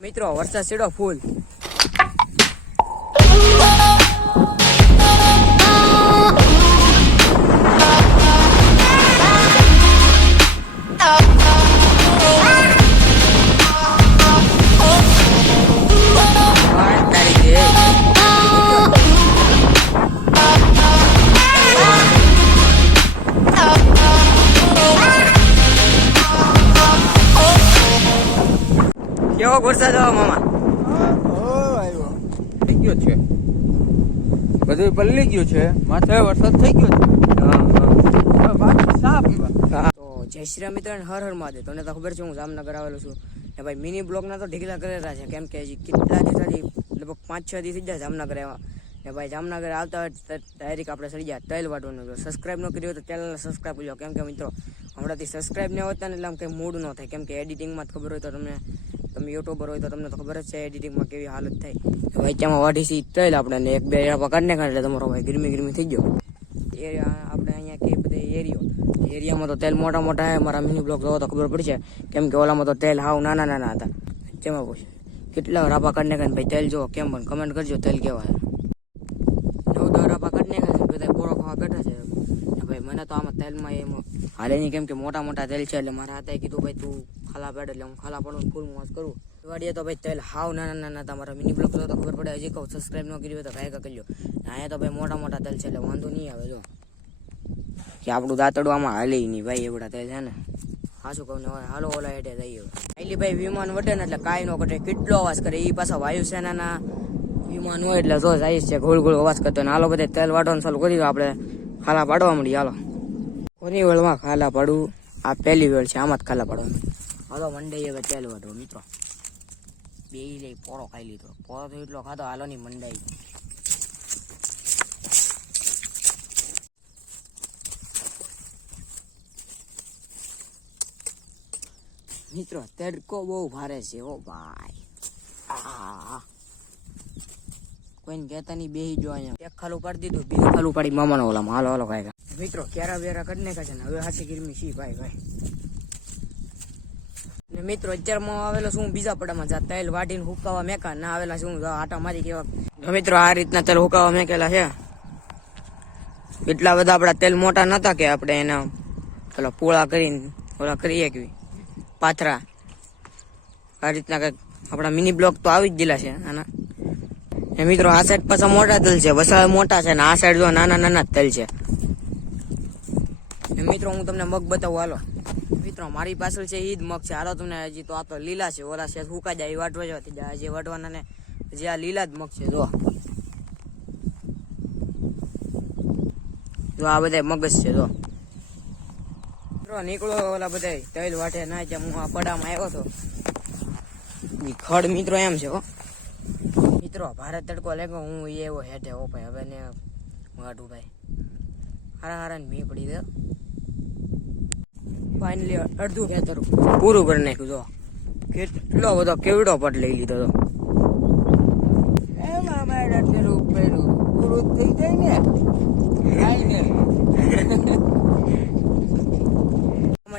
મિત્રો વરસાદ સીડો ફૂલ. વરસાદ આવો મામા. થઈ ગયો છે. બધું પલળી ગયું છે. માથે વરસાદ થઈ ગયો છે. તો જય શ્રી રામ મિત્ર હર હર મહાદેવ. તમને તો ખબર છે હું જામનગર આવેલો છું. ને ભાઈ મિની બ્લોકના તો ઢીકલા કરેલા છે. કેમ કે કેટલા દિવસથી લગભગ પાંચ છ દિવસ જાય જામનગર એવા ને ભાઈ જામનગર આવતા હોય ડાયરેક્ટ આપણે સડી જાય ટેલ વાટવાનું જો સબસ્ક્રાઇબ ન કર્યું તો ચેનલ સબસ્ક્રાઈબ કરી કેમ કે મિત્રો હમણાંથી સબસ્ક્રાઇબ ન હોતા ને એટલે આમ કંઈ મૂડ ન થાય. કેમ કે એડિટિંગમાં જ ખબર હોય તો તમને તમે યુટ્યુબર હોય તો તમને તો ખબર જ છે, એડિટિંગમાં કેવી હાલત થાય. ત્યાં વાઢી સી ટેલ આપણે એક બે એરા કાઢને કાઢે એટલે તમારો ભાઈ ગરમી ગરમી થઈ ગયો. એરિયા આપણે અહીંયા કે બધે એરિયો એરિયામાં તો તેલ મોટા મોટા હે મારા મિની બ્લોગ જોવો તો ખબર પડશે. કેમ કે ઓલામાં તો તેલ હાવ નાના નાના હતા. જેમાં પૂછ, કેટલા રાપા કાઢને કાઢ ભાઈ તેલ જો કેમ પણ કમેન્ટ કરજો, તેલ કેવા છે. નવ દો રાપા કાઢને કાઢ બધા પોરો ખાવા બેઠા છે. ભાઈ મને તો આમાં તેલમાં એમ હાલે નહીં, કેમ કે મોટા મોટા તેલ છે એટલે મારા હાથે કીધું, ભાઈ તું ખાલા પેડ એટલે હું ખાલા પડું ફૂલ મોજ કરું. વાડીએ તો ભાઈ તેલ હાવ નાના નાના તમારા મિની બ્લોગ તો ખબર પડે. હજી કહું સબસ્ક્રાઈબ ન કર્યું તો કાંઈ કરજો. અહીંયા તો ભાઈ મોટા મોટા તેલ છે એટલે વાંધો નહીં આવે, જો. કે આપણું દાંતડું આમાં હાલે નહીં ભાઈ એવડા તેલ છે ને. સાચું કહું ને હાલો ઓલા હેઠે જઈએ એટલે ભાઈ વિમાન વટે ને એટલે કાંઈ ન કટે કેટલો અવાજ કરે એ પાછા વાયુસેનાના વિમાન હોય એટલે જો જાય છે, ગોળ ગોળ અવાજ કરતો ને. હાલો બધે તેલ વાટવાનું ચાલુ કરી આપણે. ખાલા પાડવા મળી હાલો. કોની વેળમાં ખાલા પાડવું આ પહેલી વેળ છે, આમાં જ ખાલા પાડવાનું. હાલો મંડાઈ હવે તેલ વાટવો મિત્રો. બે લઈ પોરો ખાઈ લીધો. પોરો તો એટલો ખાધો, હાલો ની મંડાઈ મિત્રો, તડકો બહુ ભારે છે ઓ ભાઈ. કોઈ કોઈને કહેતા નહીં બેહી જો અહીંયા. એક ખાલું પાડી દીધું બે ખાલું પાડી મામાનો ઓલામાં. હાલો હાલો ખાય મિત્રો, કેરા બેરા કરીને કહે છે ને, હવે હાથી ગીરમી શી ભાઈ ભાઈ. ને મિત્રો અત્યારમાં આવેલો છું બીજા પડામાં જા તેલ વાટીને હુકાવા મેકા, ના આવેલા જા આટા મારી કેવા. મિત્રો, આ રીતના તેલ હુકાવા મેકેલા છે. એટલા બધા આપડા તેલ મોટા નતા કે આપણે એના પેલા પોળા કરીને, ઓલા કરીએ કે પાથરા. આ રીતના કંઈક આપણા મિની બ્લોક તો આવી જ ગયેલા છે આના ને મિત્રો, આ સાઈડ પાછા મોટા તેલ છે, વસાવે મોટા છે, ને આ સાઈડ જો નાના નાના તેલ છે. મિત્રો, હું તમને મગ બતાવું, હાલો. મિત્રો, મારી પાછળ છે ઈદ મગ છે. હાલો તમને હજી તો આ તો લીલા છે, ઓલા છે. સુકા જાય એ વાટવા જવાથી જાય હજી વાટવાના ને જે આ લીલા જ મગ છે જો જો આ બધા મગજ છે જો મિત્રો, નીકળો ઓલા બધા તૈલ વાટે ના જ્યાં હું આ પડામાં આવ્યો હતો ખડ મિત્રો એમ છે, હો. મિત્રો ભારત તડકો લેગો હું એવો હેઠે. હો ભાઈ, હવે ને વાઢું ભાઈ. હારા હારા મી પડી દે ફાઇનલી અડધું ખેતર પૂરું કરી નાખ્યું જો. કેટલો બધો કેવડો પટ લઈ લીધો તો એમાં મારા પેલું પેલું પૂરું થઈ જાય ને.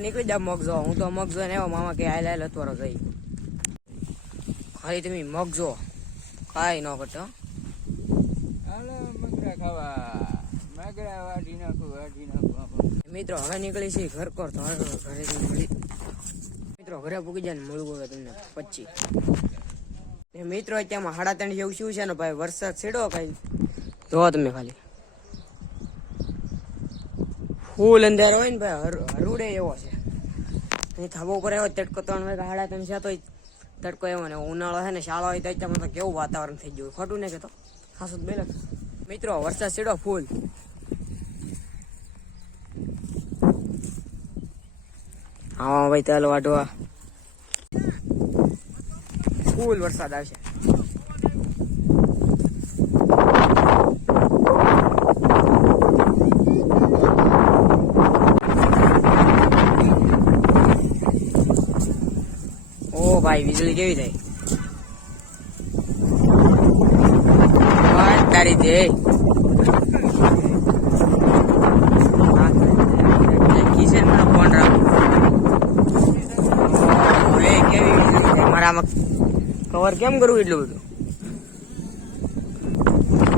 નીકળી જા મગજો હું તો મગજો ને એવા મામા કે હાલ હાલ અથવારો જઈ. ખાલી તમે મગજો કાંઈ ન કરતો મગરા ખાવા. મગરા વાઢી નાખું વાઢી નાખું. મિત્રો, હવે નીકળી છે ઘર કોર તો ઘરે મિત્રો, ઘરે પૂકી જાય ને મળવું હવે તમને પછી. ને મિત્રો, અત્યારમાં સાડા ત્રણ જેવું શું છે ને ભાઈ, વરસાદ છેડો કઈ જોવો તમે ખાલી. ફૂલ અંધારો હોય ને ભાઈ હરુડે એવો છે. અહીં થાબો ઉપર એવો તડકો ત્રણ વાગે સાડા ત્રણ છે તો તડકો એવો ને ઉનાળો છે ને શાળા હોય તો અત્યારમાં તો કેવું વાતાવરણ થઈ ગયું ખોટું ને કે તો ખાસ બે મિત્રો, વરસાદ છેડો ફૂલ. હા ભાઈ ચાલો વાટવા ફૂલ વરસાદ આવશે. ઓ ભાઈ વીજળી કેવી વાત તારી દે કિશન મને ફોન કવર કેમ કરવું એટલું બધું?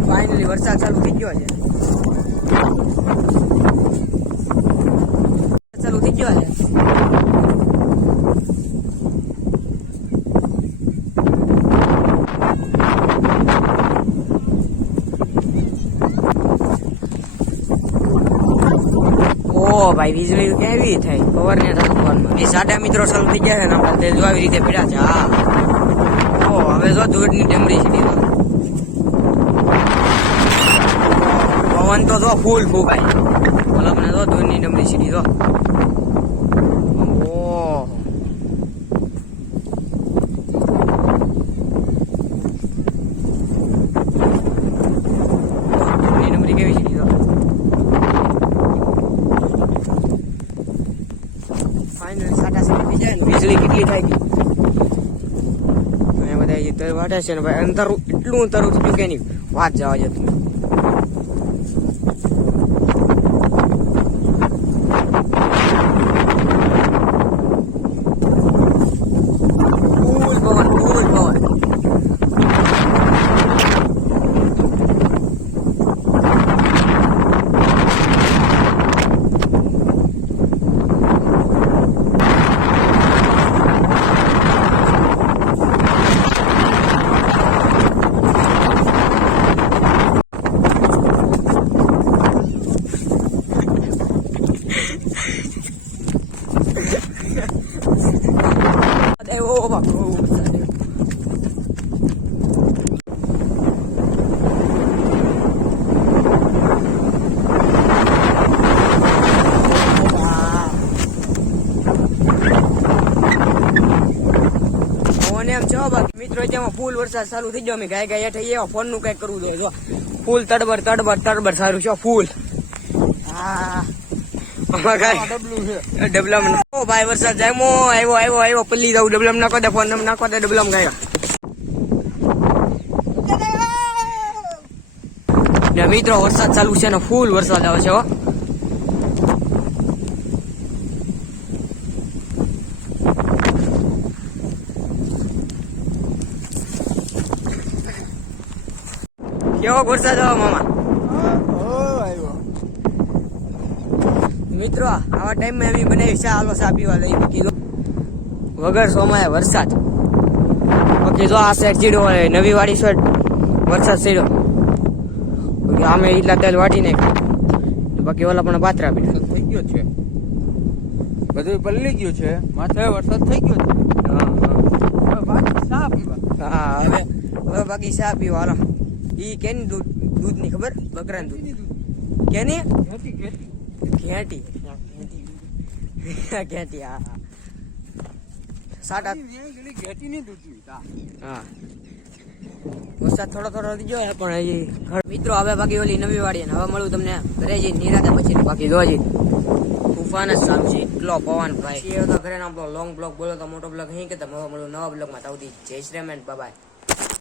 ફાઇનલી વરસાદ ચાલુ થઈ ગયો છે. ચાલુ થઈ ગયો છે. ભાઈ, વીજળી કેવી થાય ખબર ને ફોનમાં. એ સાડા મિત્રો ચાલુ થઈ ગયા છે ને આપણે તે જો આવી રીતે પીડા છે. હા. હવે જો ધૂળની ડમરી છે પવન તો જો ફૂલ ફૂંકાય મતલબ મને જો ધૂળની ડમરી સીધી તો ઓહ. ધૂળની ડમરી કેવી સીધી તો ફાઇનલી સાડા સાત થઈ જાય ને વીજળી કેટલી થાય ગઈ અહીંયા બધા જે તર વાટે છે ને ભાઈ અંતર એટલું અંતર થયું કે નહીં વાત જવા જતું ફૂલ પવન ફૂલ પવન એવો બાપુ ફોન એમ છો બાકી મિત્રો જેમાં ફૂલ વરસાદ ચાલુ થઈ ગયો અમે ગાય ગાય હેઠે એવા ફોનનું કંઈક કરવું જોઈએ જો. ફૂલ તડબર તડબર તડબર સારું છે ફૂલ. હા. કાંઈ ડબલમ ભાઈ વરસાદ જામો આવ્યો આવ્યો આવ્યો પલ્લી જાવ ડબલમ નાખો દે ફોન નંબર નાખો દે ડબલમ ગયા. ને મિત્રો વરસાદ ચાલુ છે ને ફૂલ વરસાદ આવે છે હો. કેવો વરસાદ આવ્યો મામા? મિત્રો આવા ટાઈમમાં એવી બનાવી ચા હાલો ચા પીવા લઈ બાકી વગર સોમાય વરસાદ. બાકી જો આ સાઈડ ચીડો હોય નવી વાડી સાઈડ વરસાદ ચીડો બાકી આમે એટલા તેલ વાટી નાખ્યું. બાકી ઓલા પણ પાત્રા પીડા થઈ ગયો છે. બધું પલળી ગયું છે. માથે વરસાદ થઈ ગયો છે. હા હા. બાકી ચા પીવા. હા હા હવે હવે બાકી ચા પીવા હાલો. ઈ કેની દૂધ દૂધની ખબર? બકરાનું દૂધ. કેની? ઘેટી ઘેટી. હા હા દૂધ વરસાદ થોડો થોડો થઈ ગયો પણ હજી મિત્રો હવે બાકી ઓલી નવી વાડી હવે મળું તમને ઘરે જઈ નિરાતે પછી બાકી જો હજી તુફાન જ છે એટલો પવન ભાઈ. એ તો ઘરે આપણો લોંગ બ્લોગ બોલો તો મોટો બ્લોગ અહીં કે તમે હવે મળું નવા બ્લોગમાં તાવથી જય શ્રી બાય